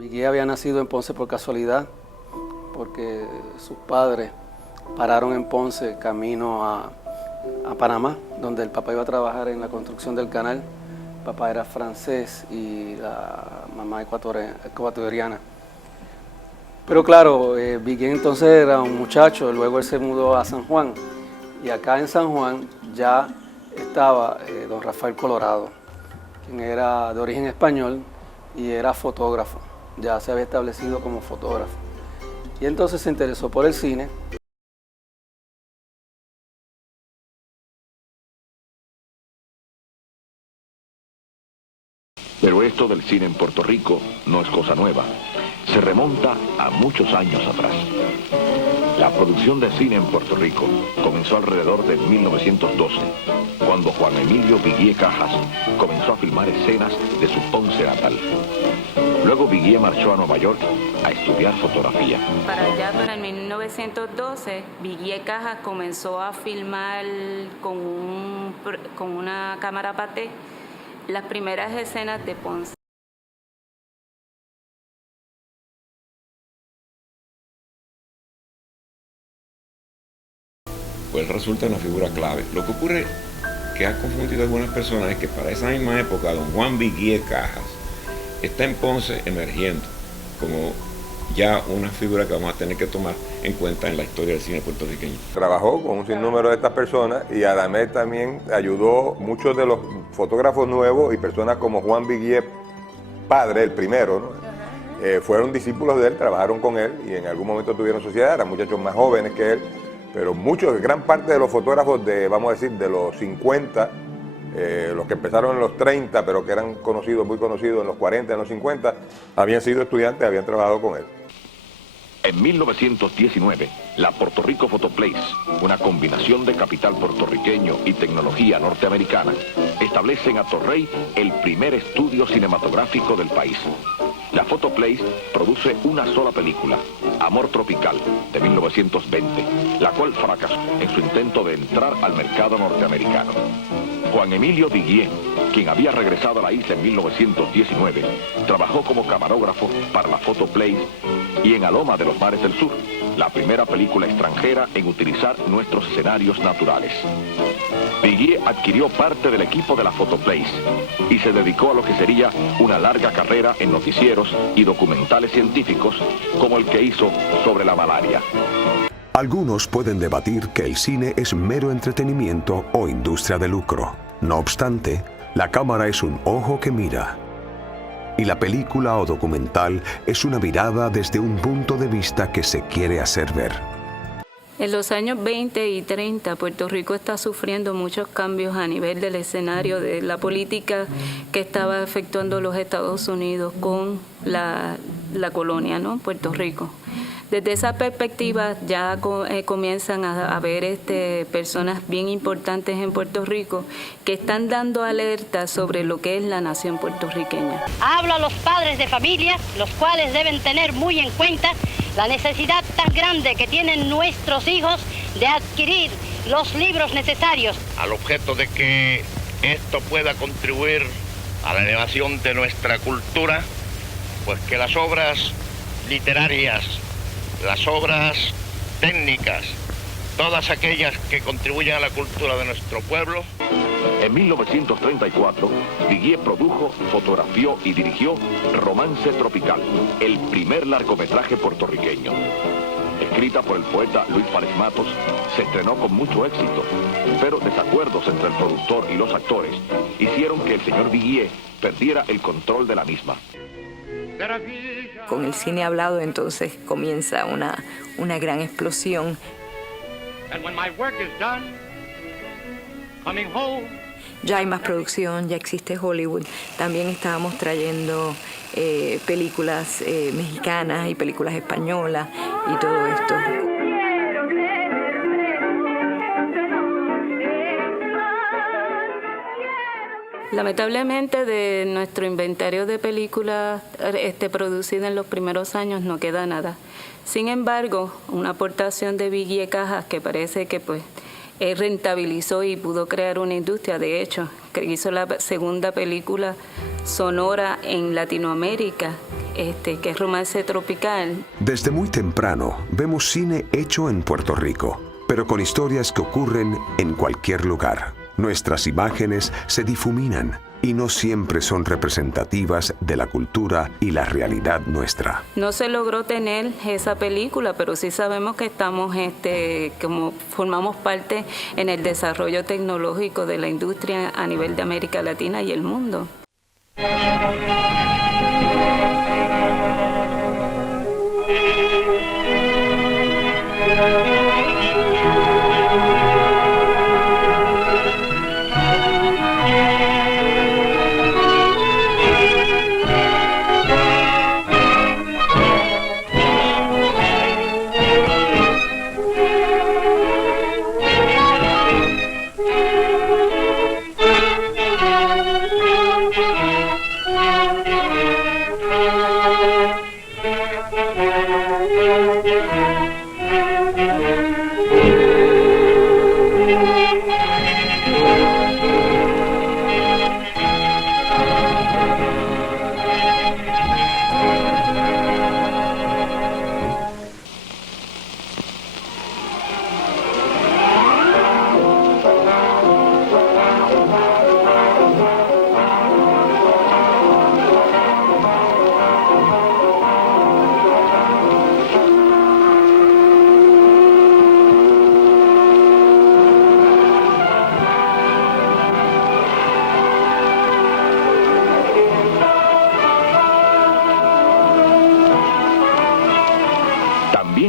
Viguié había nacido en Ponce por casualidad, porque sus padres pararon en Ponce camino a Panamá, donde el papá iba a trabajar en la construcción del canal. El papá era francés y la mamá ecuatoriana. Pero claro, Viguié entonces era un muchacho, luego él se mudó a San Juan, y acá en San Juan ya estaba don Rafael Colorado, quien era de origen español y era fotógrafo, ya se había establecido como fotógrafo. Y entonces se interesó por el cine. Pero esto del cine en Puerto Rico no es cosa nueva. Se remonta a muchos años atrás. La producción de cine en Puerto Rico comenzó alrededor de 1912, cuando Juan Emilio Viguié Cajas comenzó a filmar escenas de su Ponce natal. Luego Viguié marchó a Nueva York a estudiar fotografía. Para el 1912, Viguié Cajas comenzó a filmar con una cámara Pathé las primeras escenas de Ponce. Pues resulta una figura clave. Lo que ocurre que ha confundido a algunas personas es que para esa misma época don Juan Viguié Cajas está en Ponce emergiendo como ya una figura que vamos a tener que tomar en cuenta en la historia del cine puertorriqueño. Trabajó con un sinnúmero de estas personas y además también ayudó muchos de los fotógrafos nuevos y personas como Juan Viguié, padre, el primero, ¿no? Fueron discípulos de él, trabajaron con él y en algún momento tuvieron sociedad, eran muchachos más jóvenes que él, pero gran parte de los fotógrafos vamos a decir, de los 50, los que empezaron en los 30, pero que eran conocidos, muy conocidos en los 40, en los 50, habían sido estudiantes, habían trabajado con él. En 1919, la Puerto Rico Photoplays, una combinación de capital puertorriqueño y tecnología norteamericana, establece en Atorrey el primer estudio cinematográfico del país. La Photoplays produce una sola película, Amor Tropical, de 1920, la cual fracasó en su intento de entrar al mercado norteamericano. Juan Emilio Viguié, quien había regresado a la isla en 1919, trabajó como camarógrafo para la Photoplays y en Aloma de los Mares del Sur, la primera película extranjera en utilizar nuestros escenarios naturales. Viguié adquirió parte del equipo de la Photoplays y se dedicó a lo que sería una larga carrera en noticieros y documentales científicos como el que hizo sobre la malaria. Algunos pueden debatir que el cine es mero entretenimiento o industria de lucro. No obstante, la cámara es un ojo que mira. Y la película o documental es una mirada desde un punto de vista que se quiere hacer ver. En los años 20 y 30, Puerto Rico está sufriendo muchos cambios a nivel del escenario de la política que estaba efectuando los Estados Unidos con la colonia, ¿no? Puerto Rico. Desde esa perspectiva ya comienzan a haber personas bien importantes en Puerto Rico que están dando alerta sobre lo que es la nación puertorriqueña. Hablo a los padres de familia, los cuales deben tener muy en cuenta la necesidad tan grande que tienen nuestros hijos de adquirir los libros necesarios. Al objeto de que esto pueda contribuir a la elevación de nuestra cultura, pues que las obras literarias, las obras técnicas, todas aquellas que contribuyen a la cultura de nuestro pueblo. En 1934, Viguié produjo, fotografió y dirigió Romance Tropical, el primer largometraje puertorriqueño. Escrita por el poeta Luis Párez Matos, se estrenó con mucho éxito, pero desacuerdos entre el productor y los actores hicieron que el señor Viguié perdiera el control de la misma. Con el cine hablado entonces comienza una gran explosión. Ya hay más producción, ya existe Hollywood. También estábamos trayendo películas mexicanas y películas españolas y todo esto. Lamentablemente de nuestro inventario de películas producidas en los primeros años no queda nada. Sin embargo, una aportación de Viguié Cajas que parece que él rentabilizó y pudo crear una industria. De hecho, que hizo la segunda película sonora en Latinoamérica, que es Romance Tropical. Desde muy temprano vemos cine hecho en Puerto Rico, pero con historias que ocurren en cualquier lugar. Nuestras imágenes se difuminan y no siempre son representativas de la cultura y la realidad nuestra. No se logró tener esa película, pero sí sabemos que estamos, como formamos parte en el desarrollo tecnológico de la industria a nivel de América Latina y el mundo.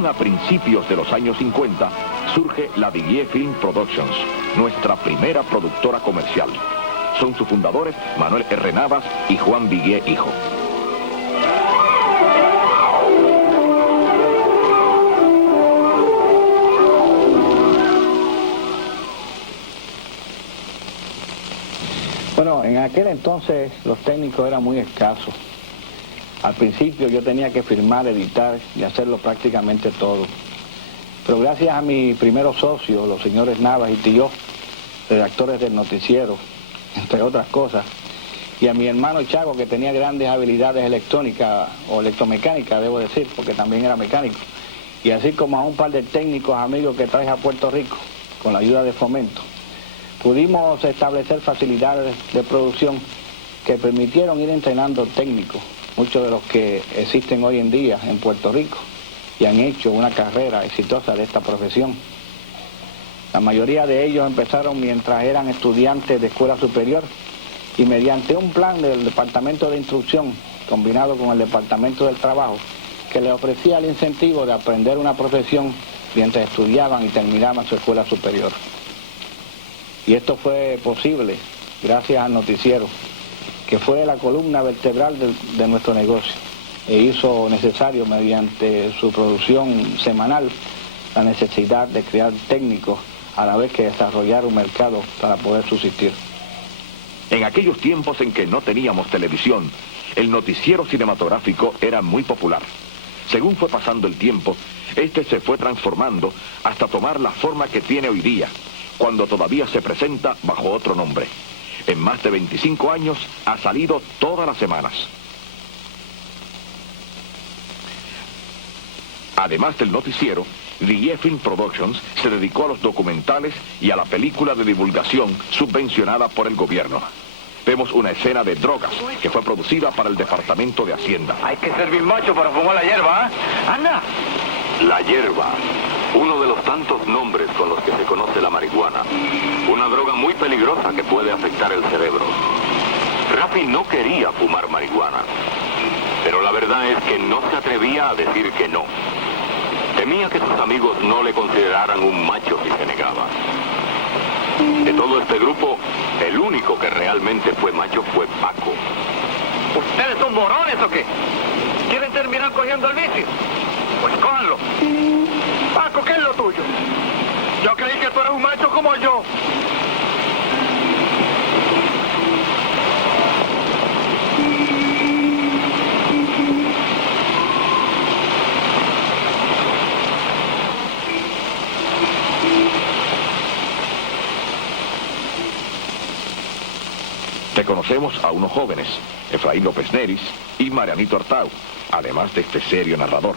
A principios de los años 50 surge la Viguier Film Productions, nuestra primera productora comercial. Son sus fundadores Manuel R. Navas y Juan Viguier hijo. Bueno, en aquel entonces los técnicos eran muy escasos. Al principio yo tenía que filmar, editar y hacerlo prácticamente todo. Pero gracias a mis primeros socios, los señores Navas y Tío, redactores del noticiero, entre otras cosas, y a mi hermano Chago, que tenía grandes habilidades electrónicas o electromecánicas, debo decir, porque también era mecánico, y así como a un par de técnicos amigos que traje a Puerto Rico, con la ayuda de Fomento, pudimos establecer facilidades de producción que permitieron ir entrenando técnicos, muchos de los que existen hoy en día en Puerto Rico y han hecho una carrera exitosa de esta profesión. La mayoría de ellos empezaron mientras eran estudiantes de escuela superior y mediante un plan del Departamento de Instrucción combinado con el Departamento del Trabajo que les ofrecía el incentivo de aprender una profesión mientras estudiaban y terminaban su escuela superior. Y esto fue posible gracias al noticiero, que fue la columna vertebral de nuestro negocio e hizo necesario mediante su producción semanal la necesidad de crear técnicos a la vez que desarrollar un mercado para poder subsistir. En aquellos tiempos en que no teníamos televisión, el noticiero cinematográfico era muy popular. Según fue pasando el tiempo, este se fue transformando hasta tomar la forma que tiene hoy día, cuando todavía se presenta bajo otro nombre. En más de 25 años ha salido todas las semanas. Además del noticiero, Viguier Film Productions se dedicó a los documentales y a la película de divulgación subvencionada por el gobierno. Vemos una escena de drogas que fue producida para el Departamento de Hacienda. Hay que ser bien macho para fumar la hierba, ¿eh? ¡Anda! La hierba, uno de los tantos nombres con los que se conoce la marihuana. Una droga muy peligrosa que puede afectar el cerebro. Rafi no quería fumar marihuana, pero la verdad es que no se atrevía a decir que no. Temía que sus amigos no le consideraran un macho si se negaba. De todo este grupo, el único que realmente fue macho fue Paco. ¿Ustedes son morones o qué? ¿Quieren terminar cogiendo el vicio? Pues cójanlo. Paco, ¿qué es lo tuyo? Yo creí que tú eres un macho como yo. Te conocemos a unos jóvenes, Efraín López Neris y Marianito Artau, además de este serio narrador.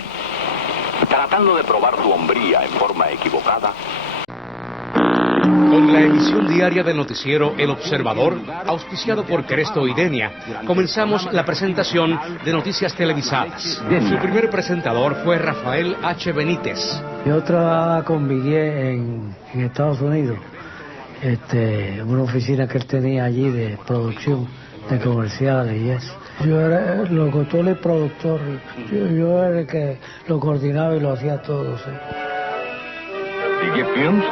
Tratando de probar tu hombría en forma equivocada. Con la emisión diaria del noticiero El Observador, auspiciado por Cresto y Denia, comenzamos la presentación de noticias televisadas. Su primer presentador fue Rafael H. Benítez. Yo trabajaba con Viguier en Estados Unidos, una oficina que él tenía allí de producción de comerciales y eso. Yo era el locutor y productor, yo era el que lo coordinaba y lo hacía todo. ¿Sí? Viguier Films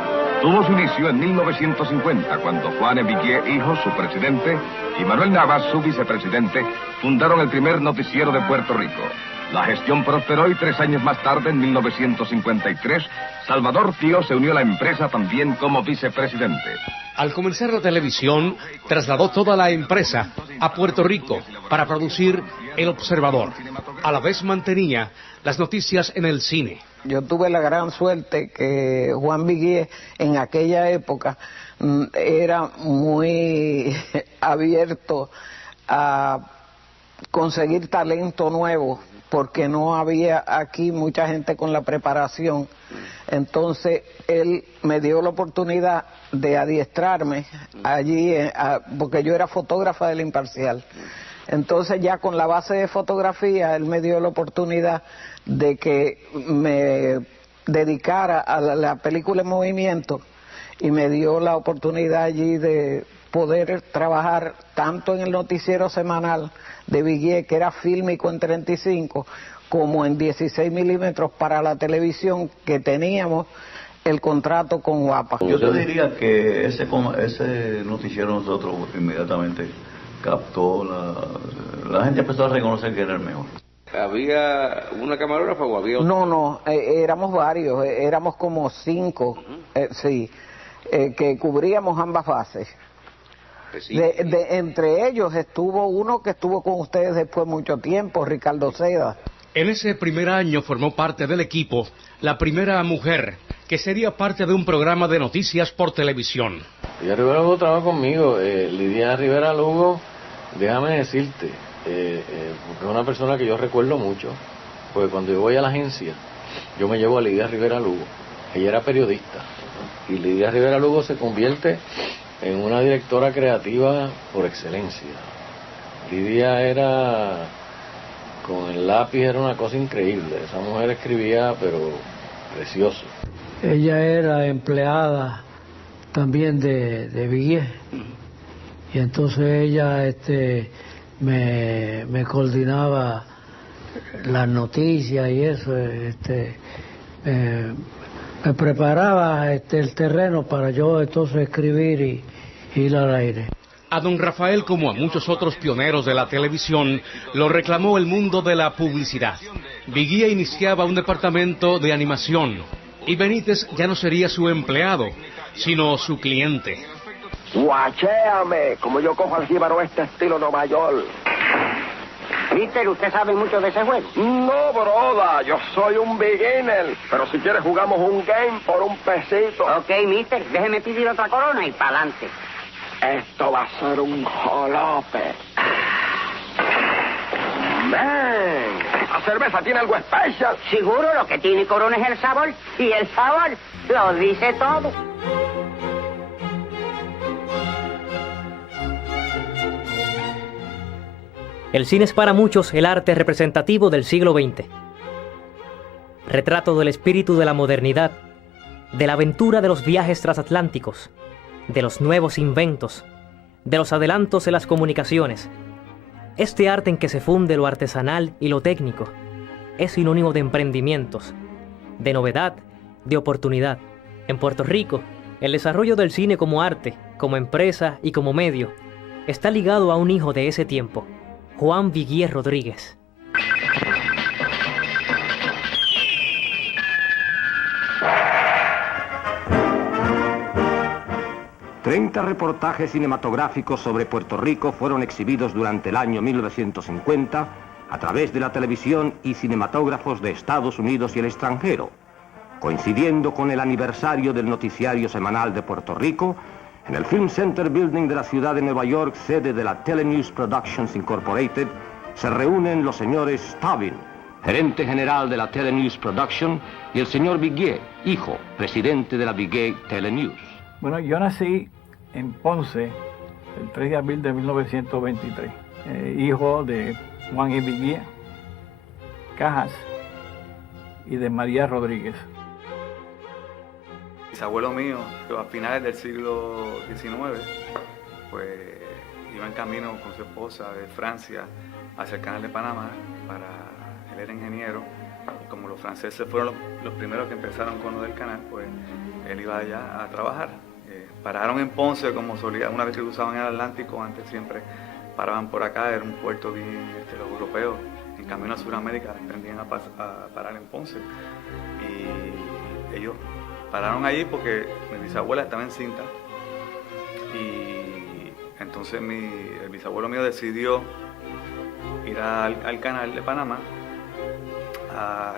tuvo su inicio en 1950, cuando Juan E. Viguier, hijo, su presidente, y Manuel Navas, su vicepresidente, fundaron el primer noticiero de Puerto Rico. La gestión prosperó y 3 años más tarde, en 1953, Salvador Tío se unió a la empresa también como vicepresidente. Al comenzar la televisión, trasladó toda la empresa a Puerto Rico para producir El Observador. A la vez mantenía las noticias en el cine. Yo tuve la gran suerte que Juan Viguier en aquella época era muy abierto a conseguir talento nuevo, porque no había aquí mucha gente con la preparación. Entonces él me dio la oportunidad de adiestrarme allí, porque yo era fotógrafa del Imparcial. Entonces ya con la base de fotografía él me dio la oportunidad de que me dedicara a la película en movimiento, y me dio la oportunidad allí de poder trabajar tanto en el noticiero semanal de Viguier, que era fílmico en 35, como en 16 milímetros para la televisión, que teníamos el contrato con Guapa. Yo te diría que ese noticiero nosotros inmediatamente captó, la gente empezó a reconocer que era el mejor. ¿Había una camarógrafa o había otra? No, éramos varios, éramos como 5, sí, que cubríamos ambas fases. Sí. Entre ellos estuvo uno que estuvo con ustedes después mucho tiempo, Ricardo Seda. En ese primer año formó parte del equipo la primera mujer que sería parte de un programa de noticias por televisión. Lidia Rivera Lugo trabajó conmigo. Lidia Rivera Lugo, déjame decirte, porque es una persona que yo recuerdo mucho, porque cuando yo voy a la agencia, yo me llevo a Lidia Rivera Lugo. Ella era periodista, y Lidia Rivera Lugo se convierte en una directora creativa por excelencia. Lidia era, con el lápiz era una cosa increíble. Esa mujer escribía, pero precioso. Ella era empleada también de Viguier, y entonces ella me coordinaba las noticias y eso, me preparaba el terreno para yo entonces escribir y ir al aire. A don Rafael, como a muchos otros pioneros de la televisión, lo reclamó el mundo de la publicidad. Viguier iniciaba un departamento de animación, y Benítez ya no sería su empleado, sino su cliente. ¡Guachéame! Como yo cojo al jíbaro estilo Nueva York. Mister, ¿usted sabe mucho de ese juego? No, broda, yo soy un beginner. Pero si quieres jugamos un game por $1. Ok, mister, déjeme pedir otra corona y pa'lante. Esto va a ser un jolope. Man, ¿esta cerveza tiene algo especial? Seguro, lo que tiene Corona es el sabor. Y el sabor lo dice todo. El cine es para muchos el arte representativo del siglo XX. Retrato del espíritu de la modernidad, de la aventura de los viajes transatlánticos, de los nuevos inventos, de los adelantos en las comunicaciones. Este arte en que se funde lo artesanal y lo técnico es sinónimo de emprendimientos, de novedad, de oportunidad. En Puerto Rico, el desarrollo del cine como arte, como empresa y como medio está ligado a un hijo de ese tiempo, Juan Viguier Rodríguez. ...30 reportajes cinematográficos sobre Puerto Rico fueron exhibidos durante el año 1950 a través de la televisión y cinematógrafos de Estados Unidos y el extranjero. Coincidiendo con el aniversario del noticiario semanal de Puerto Rico, En el Film Center Building de la ciudad de Nueva York, sede de la Telenews Productions Incorporated, se reúnen los señores Stavin, gerente general de la Telenews Production, y el señor Viguier, hijo, presidente de la Viguier Telenews. Bueno, yo nací en Ponce el 3 de abril de 1923, hijo de Juan y Viguier Cajas y de María Rodríguez. Bisabuelo mío, a finales del siglo XIX, pues iba en camino con su esposa de Francia hacia el canal de Panamá. Él era ingeniero, y como los franceses fueron los primeros que empezaron con lo del canal, pues él iba allá a trabajar. Pararon en Ponce, como solía, una vez que cruzaban el Atlántico, antes siempre paraban por acá, era un puerto bien, los europeos en camino a Sudamérica tendían a parar en Ponce, y ellos pararon allí porque mi bisabuela estaba encinta, y entonces el bisabuelo mío decidió ir al canal de Panamá a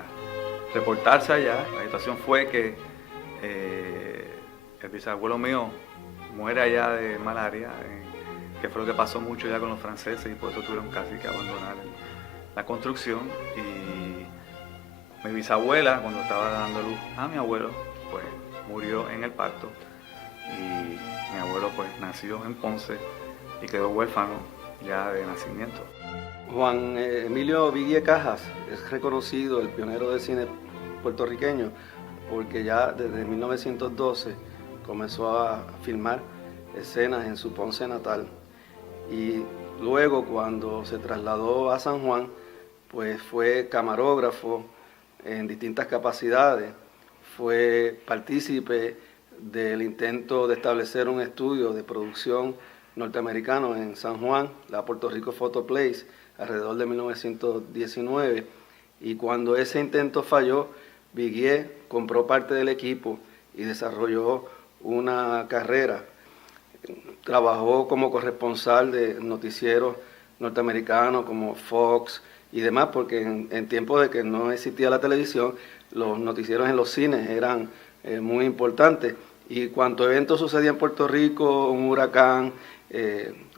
reportarse allá. La situación fue que el bisabuelo mío muere allá de malaria, que fue lo que pasó mucho ya con los franceses, y por eso tuvieron casi que abandonar la construcción. Y mi bisabuela, cuando estaba dando luz a mi abuelo, pues murió en el parto, y mi abuelo pues nació en Ponce y quedó huérfano ya de nacimiento. Juan Emilio Viguier Cajas es reconocido el pionero del cine puertorriqueño porque ya desde 1912 comenzó a filmar escenas en su Ponce natal, y luego cuando se trasladó a San Juan pues fue camarógrafo en distintas capacidades, fue partícipe del intento de establecer un estudio de producción norteamericano en San Juan, la Puerto Rico Photo Place, alrededor de 1919, y cuando ese intento falló, Viguier compró parte del equipo y desarrolló una carrera. Trabajó como corresponsal de noticieros norteamericanos como Fox y demás, porque en tiempos de que no existía la televisión, los noticieros en los cines eran muy importantes, y cuanto evento sucedía en Puerto Rico, un huracán,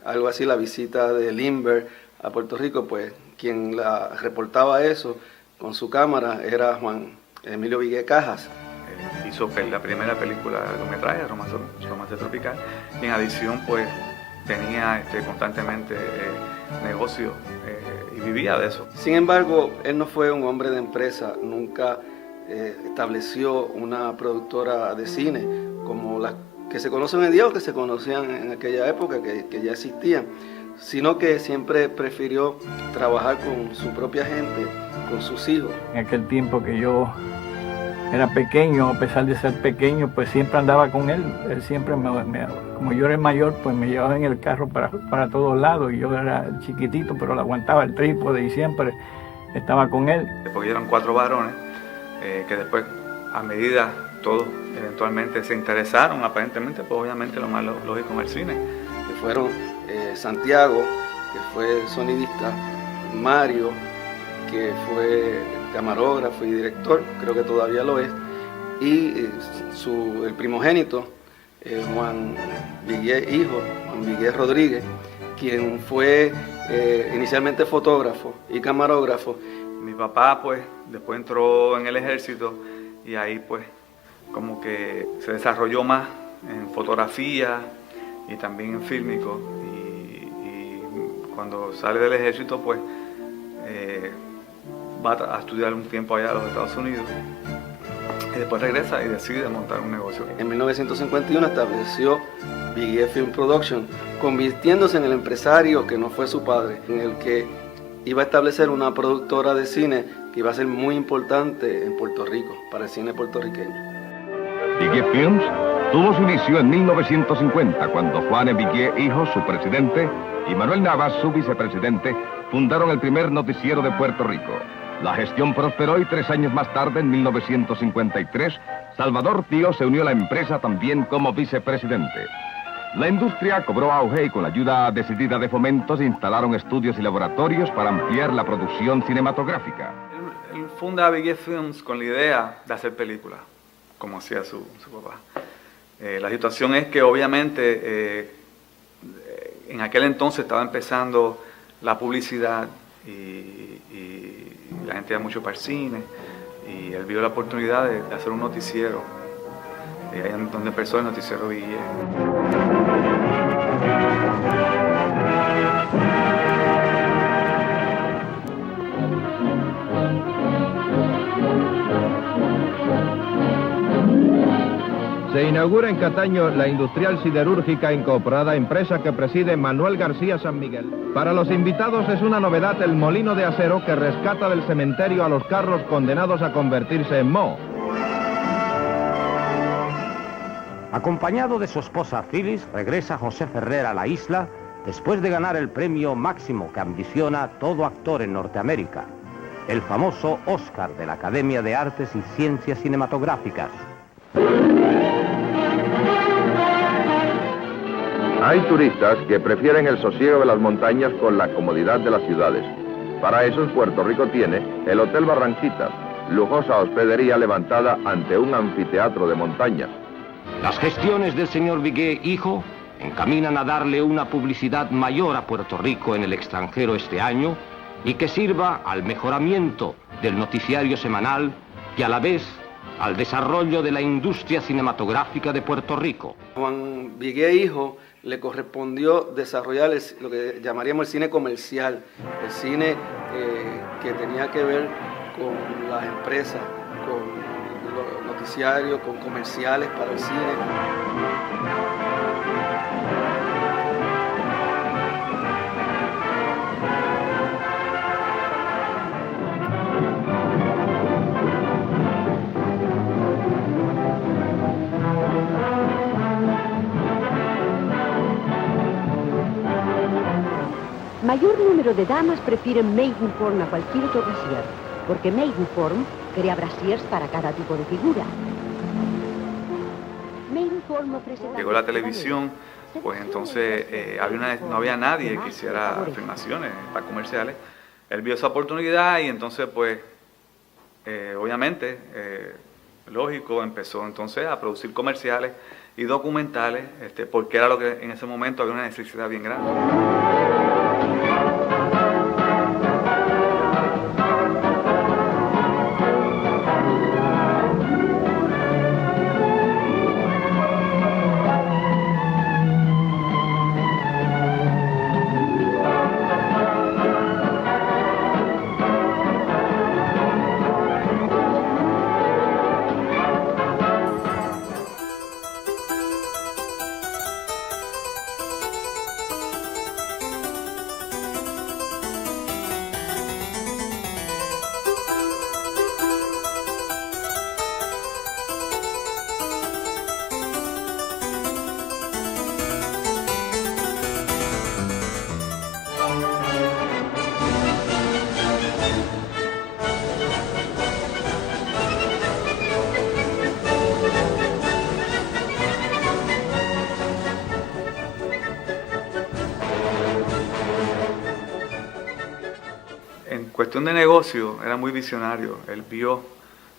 algo así, la visita de Lindbergh a Puerto Rico, pues quien la reportaba eso con su cámara era Juan Emilio Viguier Cajas. Hizo la primera película de largometraje, Romance Tropical, y en adición pues tenía constantemente negocios y vivía de eso. Sin embargo, él no fue un hombre de empresa, nunca estableció una productora de cine como las que se conocen hoy en día o que se conocían en aquella época, que ya existían, sino que siempre prefirió trabajar con su propia gente, con sus hijos. En aquel tiempo que yo era pequeño, a pesar de ser pequeño, pues siempre andaba con él. Él siempre, como yo era el mayor, pues me llevaba en el carro para todos lados, y yo era chiquitito, pero le aguantaba el trípode y siempre estaba con él. Porque eran 4 varones, que después, a medida, todos eventualmente se interesaron, aparentemente, pues obviamente lo más lógico en el cine. Que fueron Santiago, que fue sonidista, Mario, que fue camarógrafo y director, creo que todavía lo es, y el primogénito, Juan Viguier, hijo, Juan Viguier Rodríguez, quien fue inicialmente fotógrafo y camarógrafo. Mi papá pues después entró en el ejército, y ahí pues como que se desarrolló más en fotografía y también en fílmico, y cuando sale del ejército pues va a estudiar un tiempo allá a los Estados Unidos, y después regresa y decide montar un negocio. En 1951 estableció Viguier Film Production, convirtiéndose en el empresario que no fue su padre, en el que iba a establecer una productora de cine que iba a ser muy importante en Puerto Rico, para el cine puertorriqueño. Viguier Films tuvo su inicio en 1950, cuando Juan E. Viguier, hijo, su presidente, y Manuel Navas, su vicepresidente, fundaron el primer noticiero de Puerto Rico. La gestión prosperó, y 3 años más tarde, en 1953, Salvador Tío se unió a la empresa también como vicepresidente. La industria cobró auge, y con la ayuda decidida de Fomento se instalaron estudios y laboratorios para ampliar la producción cinematográfica. Él funda Viguier Films con la idea de hacer películas, como hacía su papá. La situación es que obviamente en aquel entonces estaba empezando la publicidad y la gente iba mucho para el cine, y él vio la oportunidad de hacer un noticiero, y ahí es donde empezó el noticiero Vigié. Se inaugura en Cataño la Industrial Siderúrgica Incorporada, empresa que preside Manuel García San Miguel. Para los invitados es una novedad el molino de acero que rescata del cementerio a los carros condenados a convertirse en moho. Acompañado de su esposa Phyllis, regresa José Ferrer a la isla después de ganar el premio máximo que ambiciona todo actor en Norteamérica, el famoso Oscar de la Academia de Artes y Ciencias Cinematográficas. Hay turistas que prefieren el sosiego de las montañas con la comodidad de las ciudades. Para eso Puerto Rico tiene el Hotel Barranquitas, lujosa hospedería levantada ante un anfiteatro de montañas. Las gestiones del señor Viguié, hijo, encaminan a darle una publicidad mayor a Puerto Rico en el extranjero este año y que sirva al mejoramiento del noticiario semanal y a la vez al desarrollo de la industria cinematográfica de Puerto Rico. Juan Viguié, hijo, le correspondió desarrollar lo que llamaríamos el cine comercial, el cine que tenía que ver con las empresas, con los noticiarios, con comerciales para el cine. Mayor número de damas prefieren Maidenform a cualquier otro brasier, porque Maidenform crea brasiers para cada tipo de figura. Maidenform ofrece... Llegó la televisión, pues entonces no había nadie que hiciera filmaciones para comerciales. Él vio esa oportunidad y entonces pues obviamente, lógico, empezó entonces a producir comerciales y documentales, porque era lo que en ese momento había una necesidad bien grande. Cuestión de negocio, era muy visionario, él vio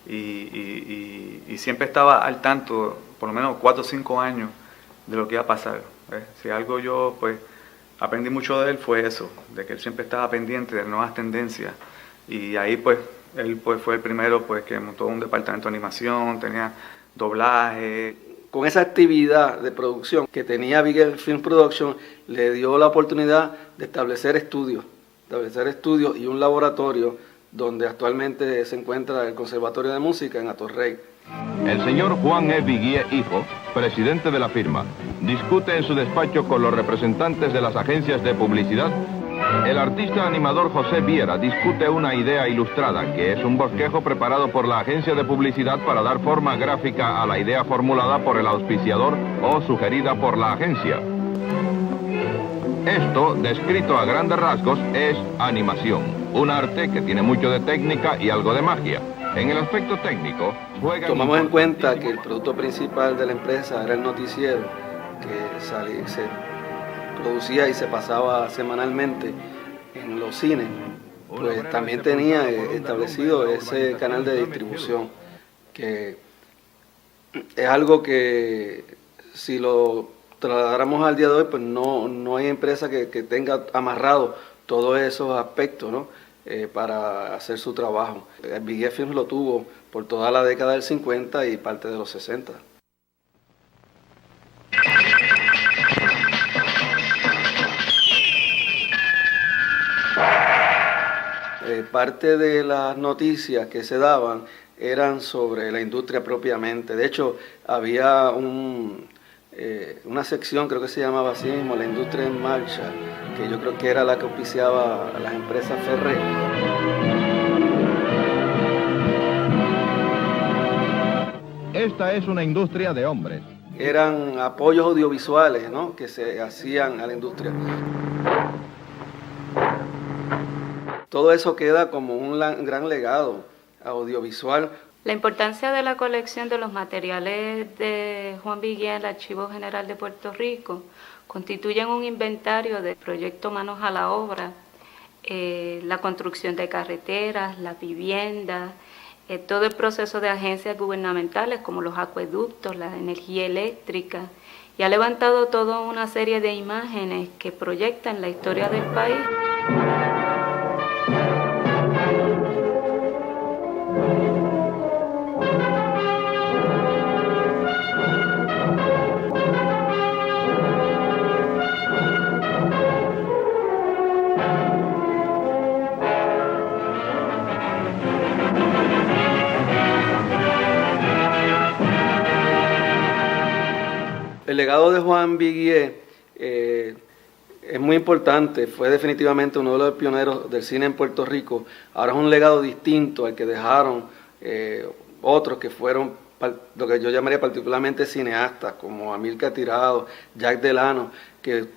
y siempre estaba al tanto, por lo menos 4 o 5 años, de lo que iba a pasar. Si algo yo pues aprendí mucho de él fue eso, de que él siempre estaba pendiente de nuevas tendencias, y ahí pues él pues fue el primero pues que montó un departamento de animación, tenía doblaje. Con esa actividad de producción que tenía Viguié Film Production, le dio la oportunidad de establecer estudios y un laboratorio donde actualmente se encuentra el Conservatorio de Música en Atorrey. El señor Juan E. Viguié, hijo, presidente de la firma, discute en su despacho con los representantes de las agencias de publicidad. El artista animador José Viera discute una idea ilustrada, que es un bosquejo preparado por la agencia de publicidad para dar forma gráfica a la idea formulada por el auspiciador o sugerida por la agencia. Esto, descrito a grandes rasgos, es animación, un arte que tiene mucho de técnica y algo de magia. En el aspecto técnico, tomamos en cuenta que el producto principal de la empresa era el noticiero, que se producía y se pasaba semanalmente en los cines. Pues también tenía establecido ese canal de distribución, que es algo que si lo trasladáramos al día de hoy, pues no hay empresa que tenga amarrado todos esos aspectos, ¿no? Para hacer su trabajo. Viguier Films lo tuvo por toda la década del 50 y parte de los 60. Parte de las noticias que se daban eran sobre la industria propiamente. De hecho, había una sección, creo que se llamaba así mismo, la industria en marcha, que yo creo que era la que auspiciaba a las empresas Ferré. Esta es una industria de hombres. Eran apoyos audiovisuales, ¿no?, que se hacían a la industria. Todo eso queda como un gran legado audiovisual. La importancia de la colección de los materiales de Juan Viguier en el Archivo General de Puerto Rico constituyen un inventario del proyecto Manos a la Obra, la construcción de carreteras, las viviendas, todo el proceso de agencias gubernamentales como los acueductos, la energía eléctrica, y ha levantado toda una serie de imágenes que proyectan la historia del país. El legado de Juan Viguier es muy importante, fue definitivamente uno de los pioneros del cine en Puerto Rico. Ahora es un legado distinto al que dejaron otros que fueron lo que yo llamaría particularmente cineastas, como Amílcar Tirado, Jack Delano, que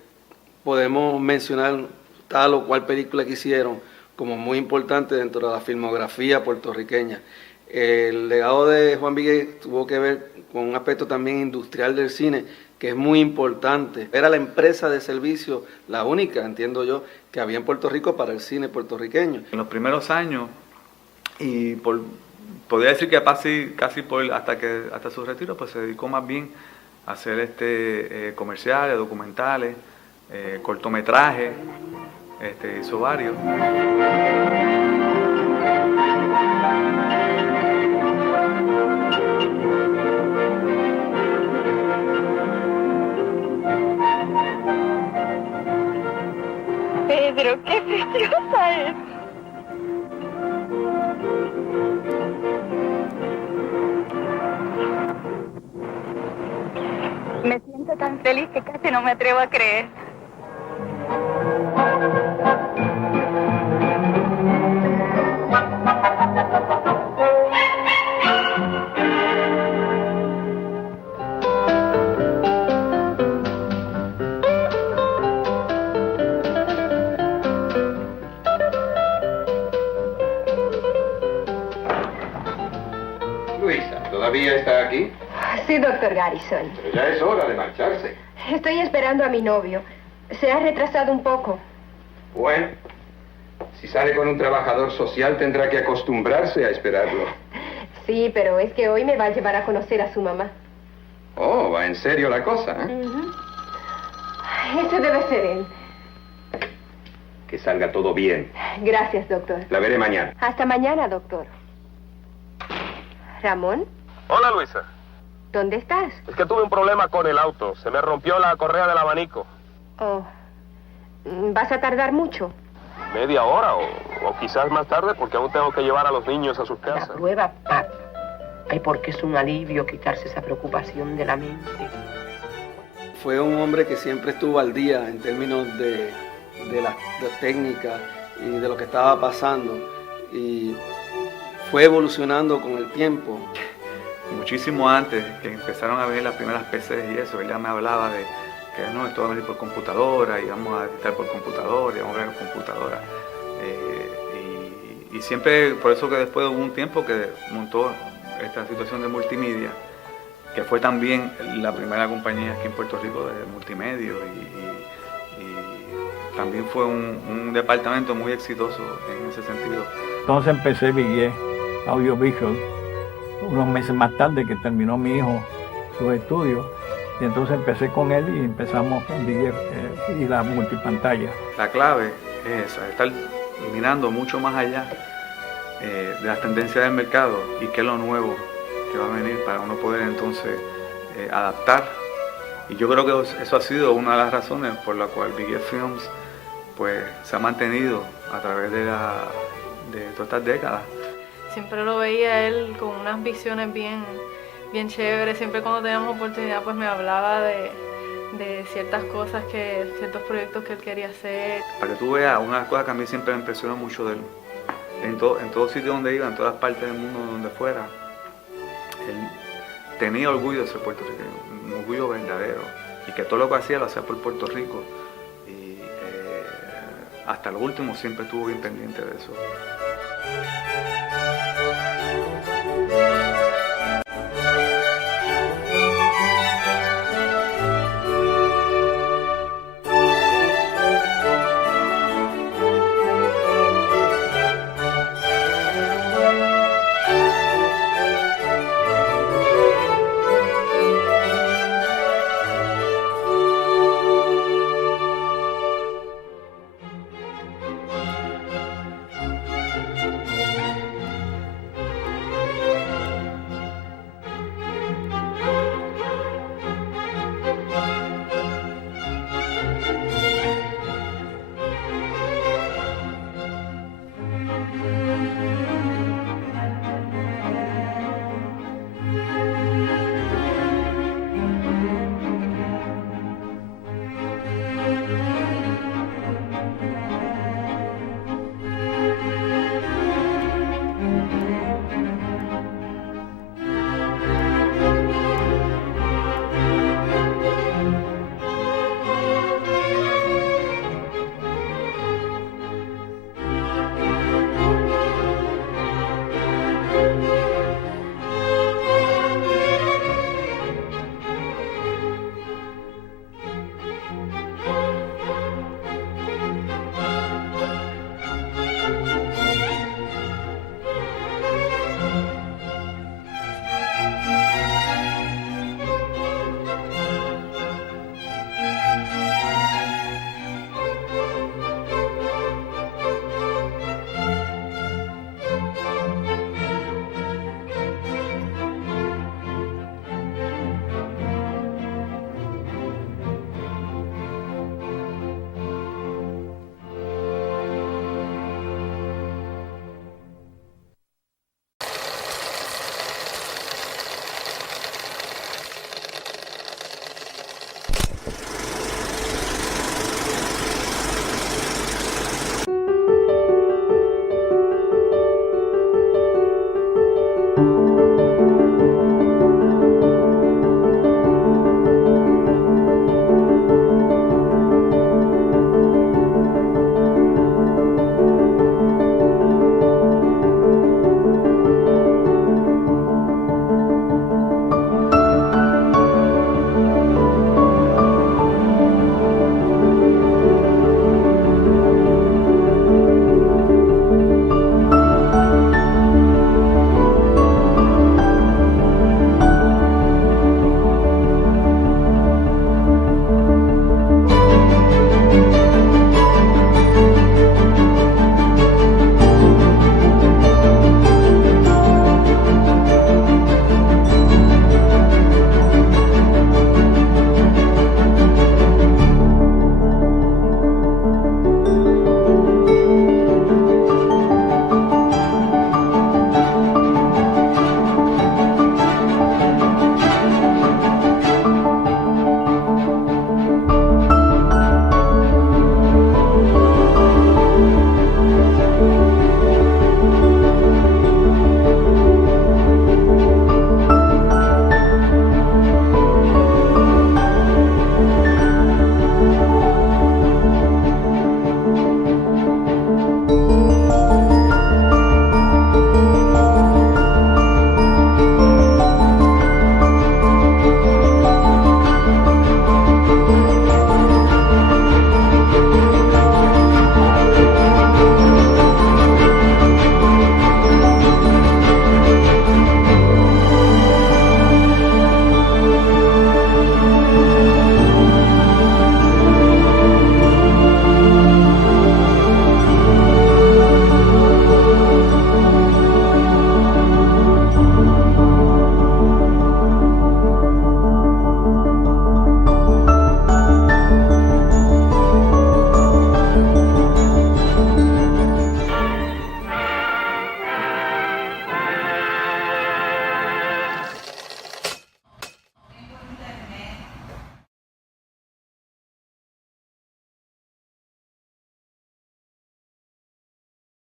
podemos mencionar tal o cual película que hicieron como muy importante dentro de la filmografía puertorriqueña. El legado de Juan Viguier tuvo que ver con un aspecto también industrial del cine, que es muy importante. Era la empresa de servicio, la única, entiendo yo, que había en Puerto Rico para el cine puertorriqueño. En los primeros años, y podría decir que hasta su retiro, pues se dedicó más bien a hacer comerciales, documentales, cortometrajes, hizo varios. Pedro, qué preciosa es. Me siento tan feliz que casi no me atrevo a creer. Luisa, ¿todavía está aquí? Sí, doctor Garrison. Pero ya es hora de marcharse. Estoy esperando a mi novio. Se ha retrasado un poco. Bueno, si sale con un trabajador social tendrá que acostumbrarse a esperarlo. Sí, pero es que hoy me va a llevar a conocer a su mamá. Oh, va en serio la cosa, ¿eh? Ese debe ser él. Que salga todo bien. Gracias, doctor. La veré mañana. Hasta mañana, doctor. ¿Ramón? Hola, Luisa. ¿Dónde estás? Es que tuve un problema con el auto. Se me rompió la correa del abanico. Oh. ¿Vas a tardar mucho? Media hora o quizás más tarde porque aún tengo que llevar a los niños a sus casas. La prueba, Pat. Ay, porque es un alivio quitarse esa preocupación de la mente. Fue un hombre que siempre estuvo al día en términos de la técnica y de lo que estaba pasando. Y fue evolucionando con el tiempo. Muchísimo antes que empezaron a ver las primeras PCs y eso, él ya me hablaba de que no, esto va a venir por computadora y vamos a editar por computadora y vamos a ver computadora. Y siempre, por eso que después hubo un tiempo que montó esta situación de multimedia, que fue también la primera compañía aquí en Puerto Rico de multimedia y también fue un departamento muy exitoso en ese sentido. Entonces empecé Viguier Audiovisual unos meses más tarde que terminó mi hijo sus estudios Y entonces empecé con él y empezamos en Viguier y la multipantalla. La clave es esa, estar mirando mucho más allá de las tendencias del mercado y qué es lo nuevo que va a venir para uno poder entonces adaptar. Y yo creo que eso ha sido una de las razones por la cual Viguier Films pues, se ha mantenido a través de todas estas décadas. Siempre lo veía él con unas visiones bien chéveres. Siempre cuando teníamos oportunidad pues me hablaba de ciertas cosas, ciertos proyectos que él quería hacer. Para que tú veas, una de las cosas que a mí siempre me impresionó mucho de él, en todo sitio donde iba, en todas partes del mundo donde fuera, él tenía orgullo de ser puertorriqueño, un orgullo verdadero, y que todo lo que hacía lo hacía por Puerto Rico, y hasta lo último siempre estuvo bien pendiente de eso.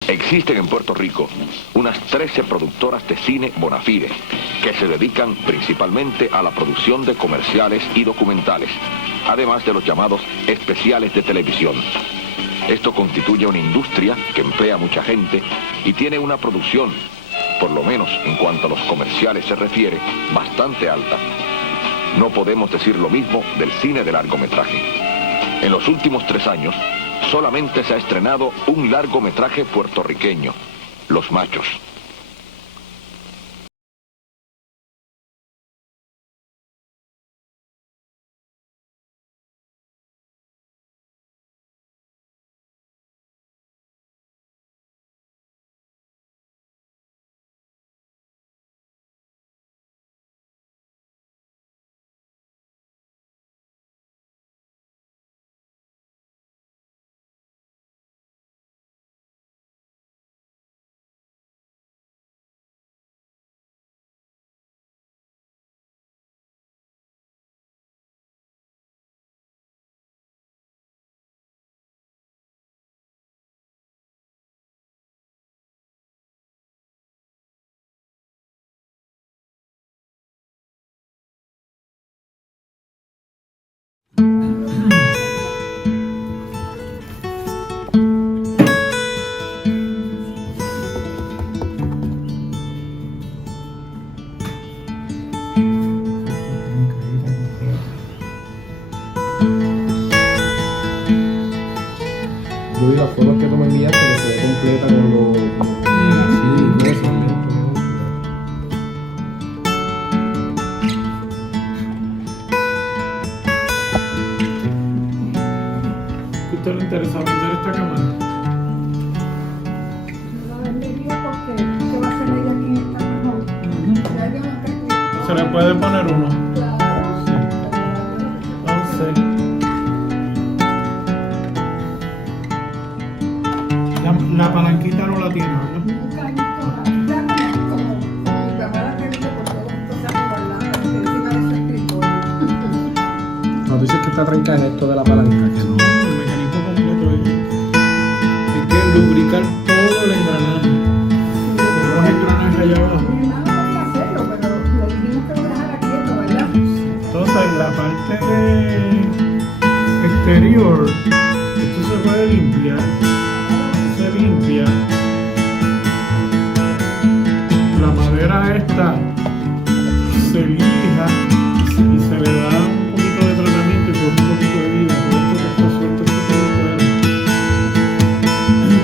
Existen en Puerto Rico unas 13 productoras de cine bona fide que se dedican principalmente a la producción de comerciales y documentales, además de los llamados especiales de televisión. Esto constituye una industria que emplea a mucha gente y tiene una producción, por lo menos en cuanto a los comerciales se refiere, bastante alta. No podemos decir lo mismo del cine de largometraje. En los últimos 3 años, solamente se ha estrenado un largometraje puertorriqueño, Los Machos. Yo vi las fotos que tú me enviaste que se ve completa con los... así, eso. ¿A usted le interesa vender esta cámara? No vendería porque ¿qué va a hacer ella aquí en esta mejor? Ya yo no tengo. ¿Se le puede poner uno? Claro. Sí. Entonces... La palanquita no la tiene, ¿verdad? Nunca he visto nada. Como mi mamá la tenía por todos estos años guardada encima de su escritorio. No, tú dices que está trancada en esto de la palanca, que no. El mecanismo completo hay que lubricar todo el engranaje. Los engranajes allá abajo. Mi hermano quería hacerlo, pero le dijimos que lo dejara quieto, ¿verdad? Entonces, la parte de exterior, esto se puede limpiar. Se limpia. La madera esta se lija y se le da un poquito de tratamiento y con un poquito de vida. Todo esto que está suelto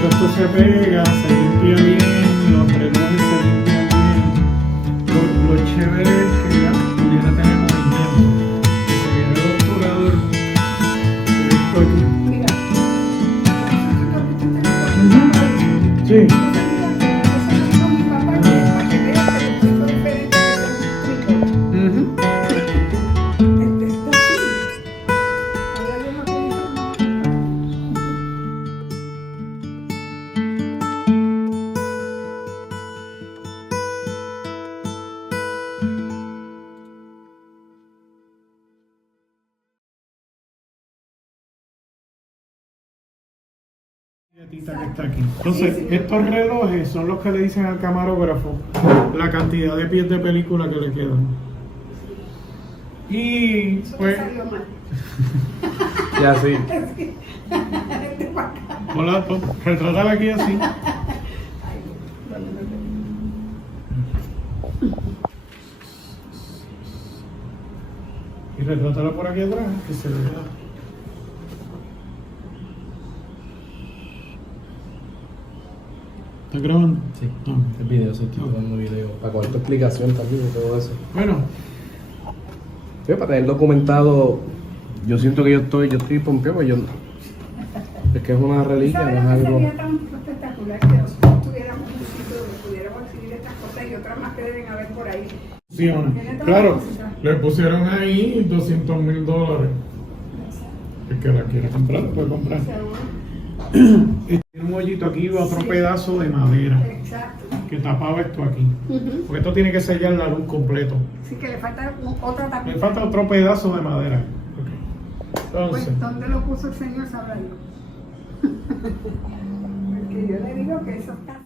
esto se pega, se limpia bien, los relojes se limpian bien. Lo chévere es que ya pudiera tener movimiento. Y se viene el obturador directo aquí. Sí. Que está aquí. Entonces, estos relojes son los que le dicen al camarógrafo la cantidad de pies de película que le quedan. Y pues Ya sí. Hola, retrátala aquí así. Y retrátala por aquí atrás, que se vea. ¿Estás grabando? Sí, el video, sí, estoy grabando video. Para coger tu explicación también y todo eso. Bueno. Sí, para tener documentado, yo siento que yo estoy pompeado, pues yo... Es que es una reliquia, no es algo... Sería tan espectacular que nosotros tuviéramos un sitio donde pudiéramos exhibir estas cosas y otras más que deben haber por ahí. Funciona. Claro, le pusieron ahí $200,000. El que la quiera comprar, lo puede comprar. Y tiene un hoyito aquí y otro pedazo de madera. Exacto. Que tapaba esto aquí. Porque esto tiene que sellar la luz completo. Sí, que le falta otra tapita. Le falta otro pedazo de madera. Okay. Entonces, pues, ¿dónde lo puso el señor? Sabrá yo. que yo le digo que eso está